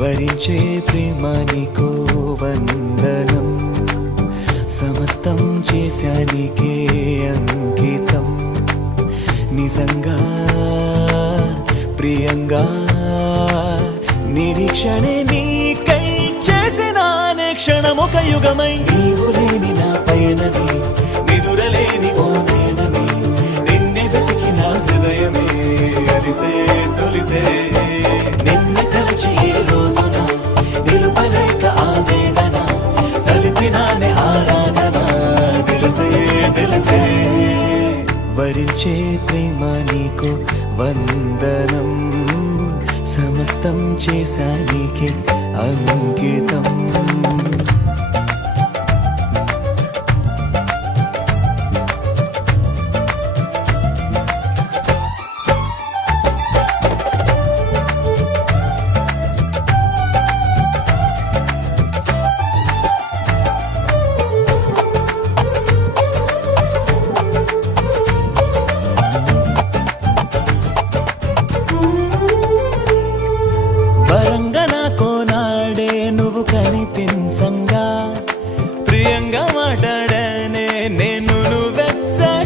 వరించే ప్రేమ నీకో వందనం, సమస్తం చేశానికే అంకితం. నిజంగా ప్రియంగా నిరీక్షణే నీకై చేసిన క్షణమొక యుగమై, నీవు లేని నా పయనమే నిదురలేని ఓ నయనమే, నిన్నే వెతికిన హృదయమే అలిసే సొలిసే. నిన్ను తలచి ఏ రోజున నిలుపలేక ఆవేదన, సలిపినానే ఆరాధన తెలిసే తెలిసే. వరించే ప్రేమ నీకు వందనం, సమస్తం చేశానికే అంకితం. వరంగా నాకో నాడే నువ్వు కనిపించంగా, ప్రియంగా మాట్లాడానే నేను నువ్వెచ్చగా.